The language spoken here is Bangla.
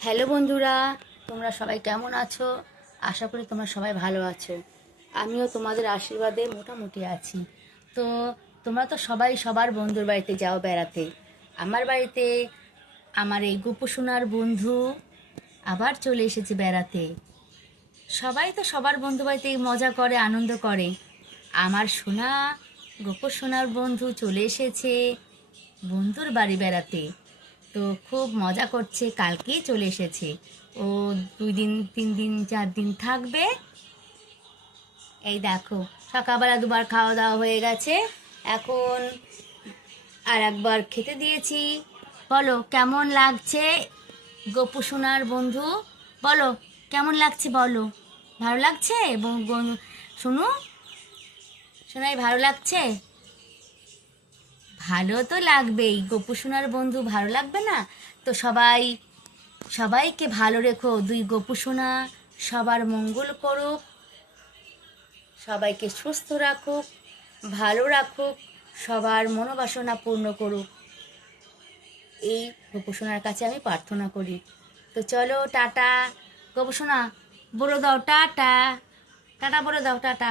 হ্যালো বন্ধুরা, তোমরা সবাই কেমন আছো? আশা করি তোমরা সবাই ভালো আছো। আমিও তোমাদের আশীর্বাদে মোটামুটি আছি। তো তোমরা তো সবাই সবার বন্ধুর বাড়িতে যাও বেড়াতে। আমার বাড়িতে আমার এই গোপুসোনার বন্ধু আবার চলে এসেছে বেড়াতে। সবাই তো সবার বন্ধু বাড়িতে মজা করে, আনন্দ করে। আমার সোনা গোপুসোনার বন্ধু চলে এসেছে বন্ধুর বাড়ি বেড়াতে। তো খুব মজা করছে, কালকেই চলে এসেছে। ও 2 দিন 3 দিন 4 দিন থাকবে। এই দেখো, সকালবেলা দুবার খাওয়া দাওয়া হয়ে গেছে, এখন আর একবার খেতে দিয়েছি। বলো কেমন লাগছে গপু সোনার বন্ধু? বলো কেমন লাগছে, বলো। ভালো লাগছে? এবং শুনু, শোনাই ভালো লাগছে? ভালো তো লাগবেই, গপু সোনার বন্ধু, ভালো লাগবে না? তো সবাইকে ভালো রেখো, দুই গপু সোনা সবার মঙ্গল করুক, সবাইকে সুস্থ রাখুক, ভালো রাখুক, সবার মনোবাসনা পূর্ণ করুক, এই গপু সোনার কাছে আমি প্রার্থনা করি। তো চলো টাটা। গপু সোনা বলে দাও টাটা। টাটা বলে দাও, টাটা।